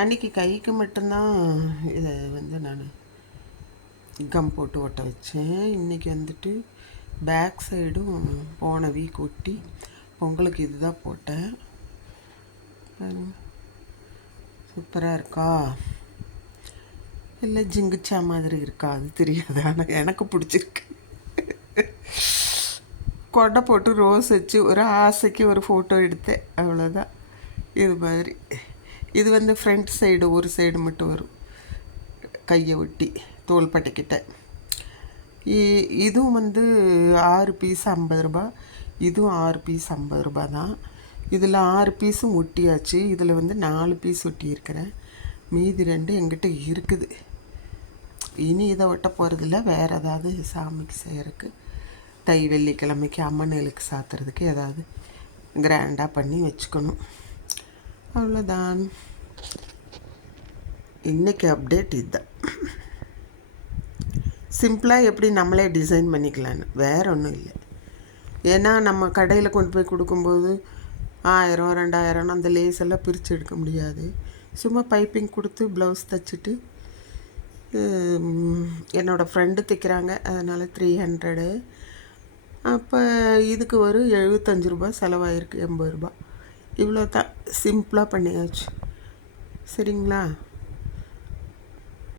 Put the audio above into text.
அன்றைக்கி கைக்கு மட்டும்தான் இதை நான் கம் போட்டு ஒட்ட வச்சேன். இன்றைக்கி பேக் சைடும் போன வீக் ஒட்டி பொங்கலுக்கு இதுதான் போட்டேன். சூப்பராக இருக்கா இல்லை ஜிங்குச்சா மாதிரி இருக்கா அது தெரியாது, ஆனால் எனக்கு பிடிச்சிருக்கு. கொடை போட்டு ரோஸ் வச்சு ஒரு ஆசைக்கு ஒரு ஃபோட்டோ எடுத்தேன், அவ்வளோதான். இது மாதிரி இது ஃப்ரண்ட் சைடு ஒரு சைடு மட்டும் வரும், கையை ஒட்டி தோள்பட்டைக்கிட்ட. இதுவும் 6 பீஸ் 50 ரூபா, இதுவும் 6 பீஸ் 50 ரூபா தான். இதில் 6 பீஸும் ஒட்டியாச்சு. இதில் 4 பீஸ் ஒட்டியிருக்கிறேன், மீதி 2 எங்கிட்ட இருக்குது. இனி இதை ஒட்ட போகிறதில்ல, வேறு ஏதாவது சாமிக்கு செய்கிறதுக்கு, தை வெள்ளிக்கிழமைக்கு அம்மனுக்கு சாத்துறதுக்கு ஏதாவது கிராண்டாக பண்ணி வச்சுக்கணும், அவ்வளோதான். இன்றைக்கி அப்டேட் இதுதான். சிம்பிளாக எப்படி நம்மளே டிசைன் பண்ணிக்கலான்னு, வேறு ஒன்றும் இல்லை. ஏன்னா நம்ம கடையில் கொண்டு போய் கொடுக்கும்போது 1000 2000 அந்த லேஸ் எல்லாம் பிரித்து எடுக்க முடியாது. சும்மா பைப்பிங் கொடுத்து ப்ளவுஸ் தைச்சிட்டு, என்னோடய ஃப்ரெண்டு தைக்கிறாங்க, அதனால் 300. அப்போ இதுக்கு ஒரு 75 ரூபா செலவாயிருக்கு, 80 ரூபா. இவ்வளோ தான், சிம்பிளாக பண்ணியாச்சு. சரிங்களா?